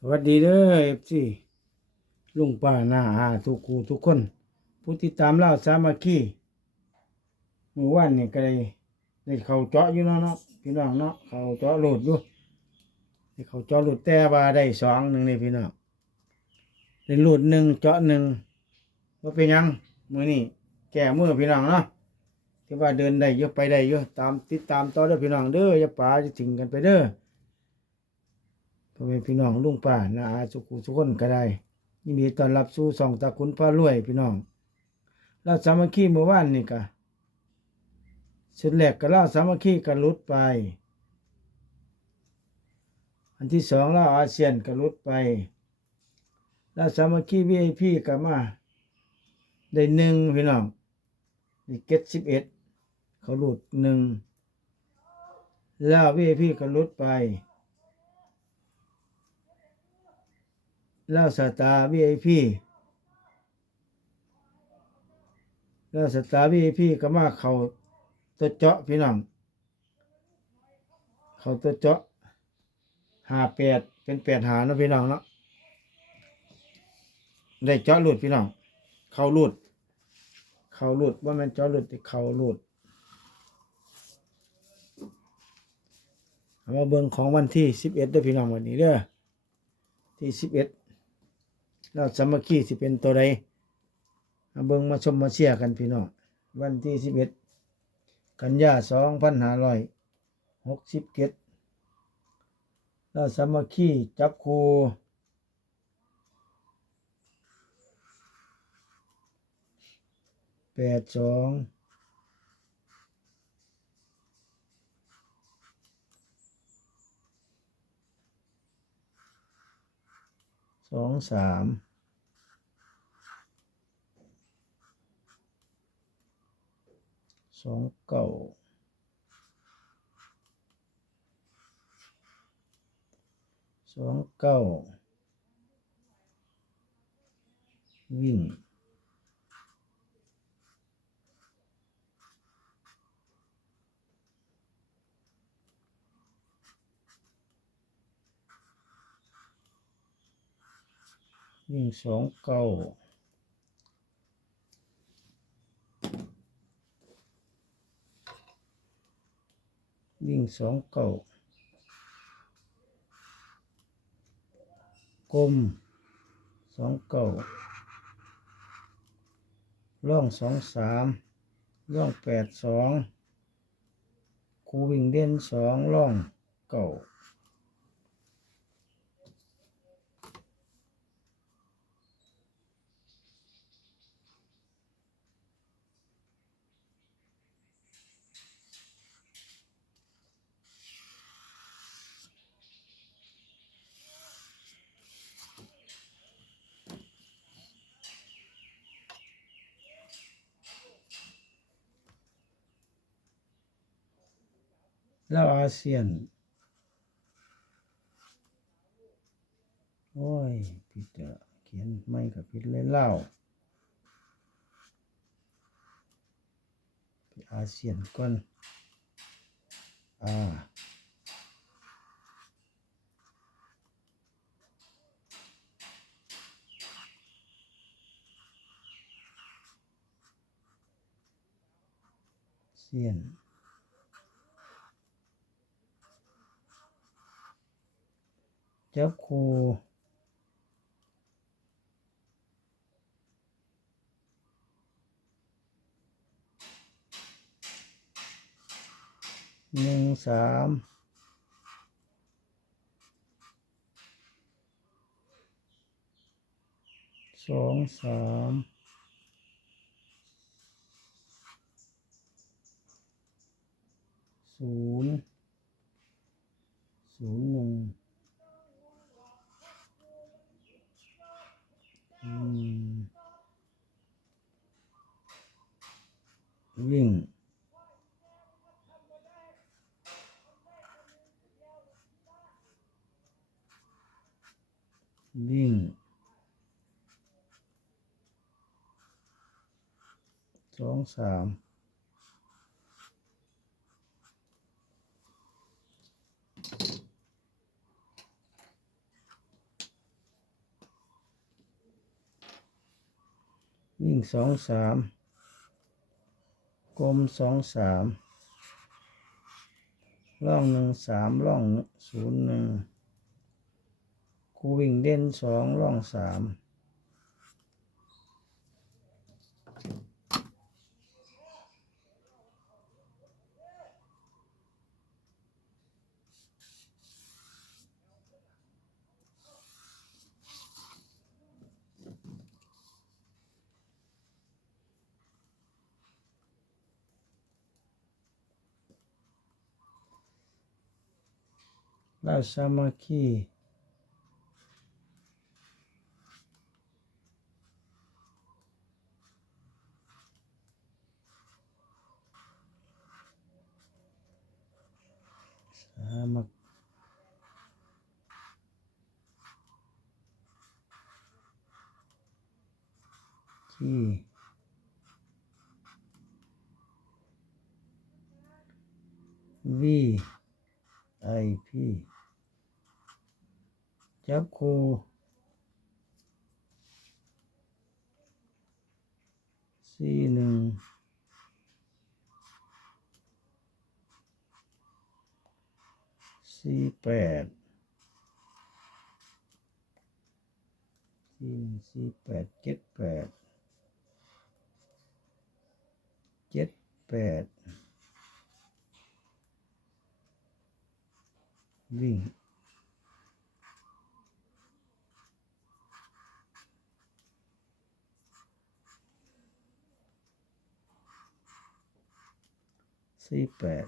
สวัสดีเด้อเอฟซีลุงป้าหน้าอาทุกคูทุกคน ผู้ติดตามเล่าสามัคคีเมื่อวานนี่ก็ได้ได้เขาเจาะอยู่เนาะเนาะพี่น้องเนาะเขาเจาะหลุดอยู่ได้เขาเจาะหลุดแต่ว่าได้สองหนึ่งนี่พี่น้องได้หลุดหนึ่งเจาะหนึ่งว่าเป็นหยังมือนี่แก่มือพี่น้องเนาะที่ว่าเดินได้เยอะไปได้เยอะตามติดตามต่อเด้อพี่น้องเด้ออย่าป่าจะถึงกันไปเด้อ พ่อแม่พี่น้องลุงป้านาอาสุขุสุคนก็ได้ยินดีต้อนรับสู่สองตาคุณพารวยพี่น้อง เราสามัคคีเมื่อวานนี่ก็สุดแรกก็เราสามัคคีก็หลุดไป อันที่สองเราอาเซียนก็หลุดไปเราสามัคคีวีไอพีก็มาได้หนึ่งพี่น้องนี่เก็ตสิบเอ็ดเขาหลุดหนึ่งแล้ววีไอพีก็หลุดไป แล้วสตาร์ VIP แล้วสตาร์ VIP ก็มาเขาตัวเจาะพี่น้องเขาตัวเจาะหาแปดเป็นแปดหาเนาะพี่น้องเนาะได้เจาะหลุดพี่น้อง เขาหลุด เขาหลุดว่ามันเจาะหลุดแต่เขาหลุดเอามาเบิ่งของวันที่สิบเอ็ดด้วยพี่น้องวันนี้เด้อที่สิบเอ็ด แล้วสามัคคีสิเป็นตัวใดมาเบิ่งมาชมมาเชียร์กันพี่น้องวันที่สิบเอ็ดกันยาสองพันห้าร้อยหกสิบเก็ดแล้วสามัคคีจับคูแปดสองส องสามสองเก้าสองเก้าวิ่ง วิ่งสองเก้าวิ่งสองเก้ากลมสองเก้าล่องสองสามล่องแปดสองคูวิ่งเด่นสองล่องเก้า แล้วอาเซียน โอ้ยผิดอะเขียนไม่กับผิดเลยเล่าอาเซียนก่อนอ่าเซียน จับครูหนึ่งสามสองสามศูนย์ศูนย์หนึ่ง อืม วิ่ง วิ่งสองสาม วิ่งสองสามกลมสองสามล่องหนึ่งสามล่องศูนย์หนึ่งคูวิ่งเด่นสองล่องสาม ราชสามัคคีสามัคคีวีไอพี จับครูสี่หนึ่งสี่แปดสี่หนึ่งสี่แปดเจ็ดแปดเจ็ดแปดวิ่ง สี่แปด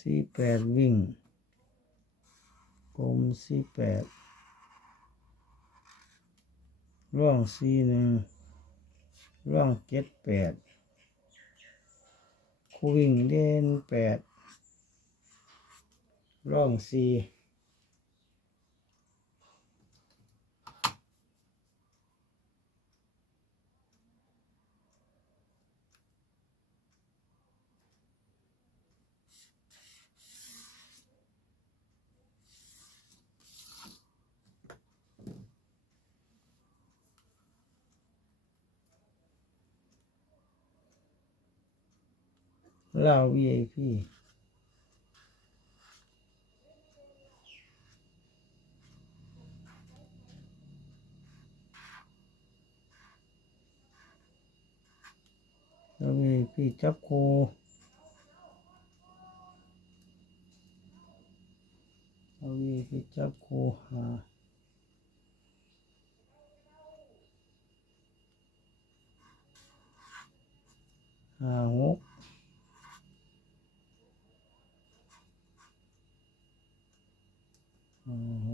สี่แปดวิ่งกลมสี่แปดร่องสี่หนึ่งร่องเจ็ดแปดคู่วิ่งเด่นแปดร่องสี่ เหล้า VIP เหล้า VIP จับคูเหล้า VIP จับคูหาห้าหก ห้าห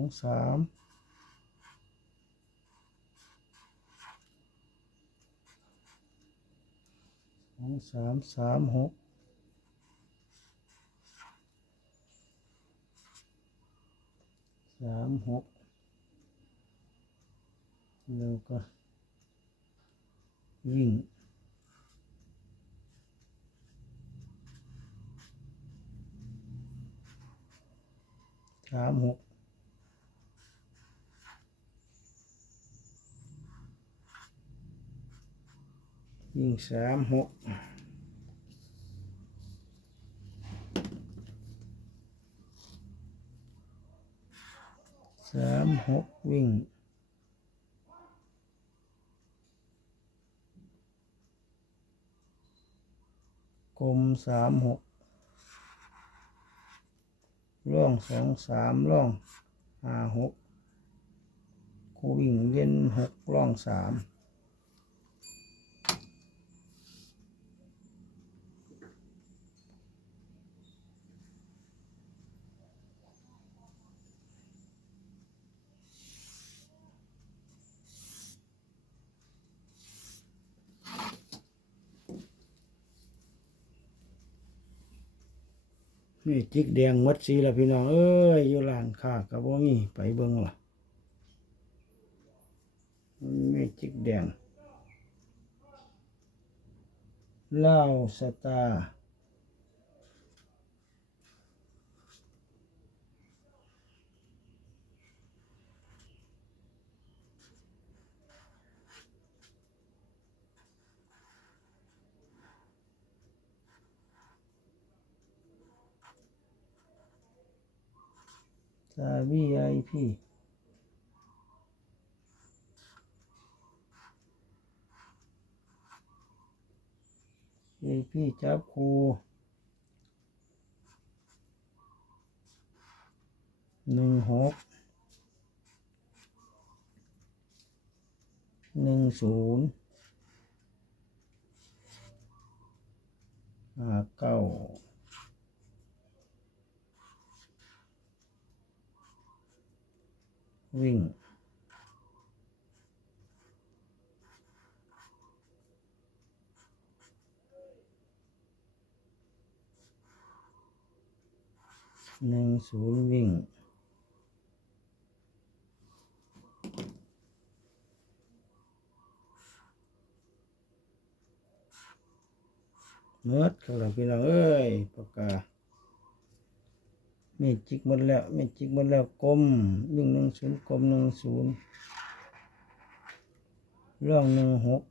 ก สองสามสองสามสามหกสามหกแล้วก็วิ่งสามหก ยิ่งสามหกสามหกวิ่งกลมสามหกร่องสองสามร่องห้าหกคูวิ่งเล่นหกร่องสาม นี่จิกแดงมัดสีละพี่น้อง เอ้ย อยู่ลานค้ากับว่ามีไปเบิ้งล่ะมีจิกแดงเล่าสตาร์ ซาวีไอพีไอพีจับครูหนึ่งหกหนึ่งศูนย์ห้าเก้า วิ่ง หนึ่งศูนย์วิ่งเมื่อเขาเราพี่น้องเอ้ยปากกา มีจิกหมดแล้วมีจิกหมดแล้วกลมหนึ่งหนึ่งศูนย์กลมหนึ่งศูนย์ร่องหนึ่งหก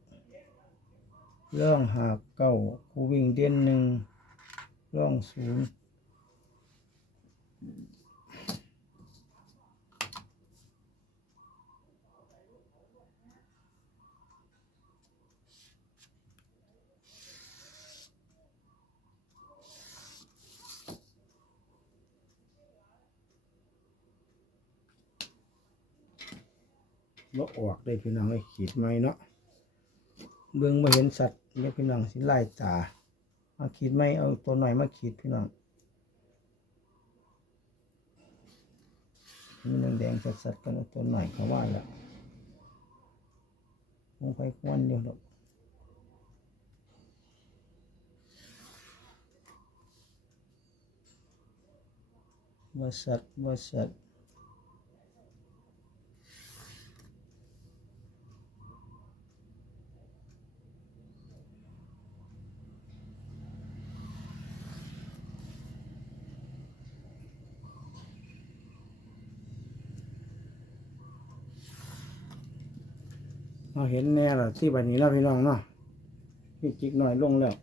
ร่องหาเก่าคูวิ่งเด่นหนึ่งร่องศูนย์ บ่ออกได้พี่น้องไอ้ยขีดไหมเนาะเบื้องมาเห็นสัตว์เนี่ยพี่น้องสิไล่ตามาขีดไหมเอาตัวหน่อยมาขีดพี่น้องมันแดงๆสัดๆกันตัวหน่อยเขาว่าแล้วคงไปควนเดียวดอกว่าสัตว์ว่าสั เราเห็นแน่ละที่บัดนี้แล้วพี่น้องเนาะมีจิกหน่อยลงแล้ว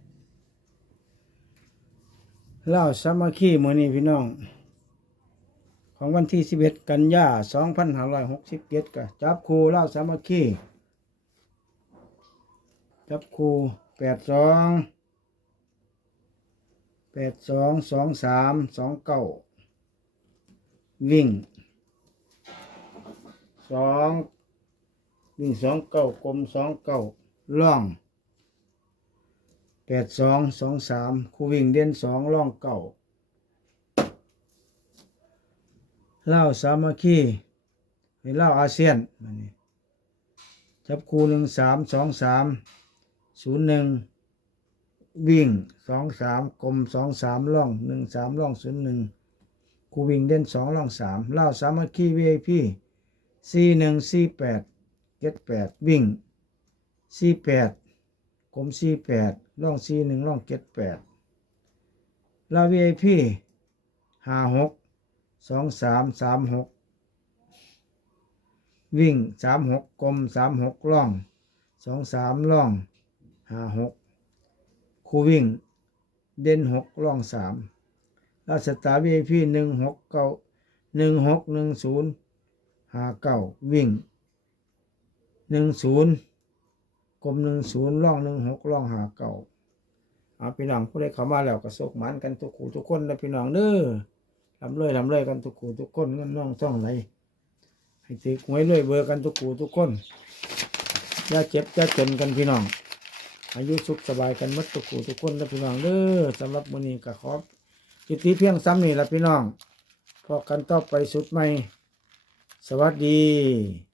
เล่าสามัคคีมือนี้พี่น้อง ของวันที่สิบเอ็ดกันยาสองพันห้าร้อยหกสิบเจ็ดกะจับครูเล่าสามัคคีจับครูแปดสองแปดสองสองสามสองเก้าวิ่งสอง วิ่งสองเก้ากลมสองเก้าล่องแปดสองสองสามคูวิ่งเด่นสองล่องเก้าเล่าสามัคคีเล่าอาเซียนมานี่จับคู่หนึ่งสามสองสามศูนย์หนึ่งวิ่งสองสามกลมสองสามล่องหนึ่งสามล่องศูนย์หนึ่งคูวิ่งเด่นสองล่องสามเล่าสามัคคีวีไอพีสี่หนึ่งสี่แปด เจ็ดแปดวิ่งสี่แปดกลมสี่แปดล่องสี่หนึ่งล่องเจ็ดแปดลาวีไอพีห้าหกสองสามสามหกวิ่งสามหกกลมสามหกล่องสองสามล่องห้าหกคูวิ่ง เด่นหกล่องสามลาสตาวีไอพีหนึ่งหกเก้าหนึ่งหกหนึ่งศูนย์ห้าเก้าวิ่ง หนึ่งศูนย์กลมหนึ่งศูนย์ร่องหนึ่งหกร่องหาเก่าเอาพี่น้องผู้ใดเข้ามาแล้วก็สกมันกันทุกคู่ทุกคนนะพี่น้องเด้อลำเลยลำเลยกันทุกคู่ทุกคนเงินน้องท่องไหลให้ถือหวยรวยเบอร์กันทุกคู่ทุกคนอย่าเจ็บอย่าจนกันพี่น้อง อายุสุขสบายกันหมดทุกคู่ทุกคนนะพี่น้องเด้อสำหรับมื้อนี้ก็ขอจุติเพียงซ้ำนี่ละพี่น้องพอกันต่อไปสุดใหม่ สวัสดี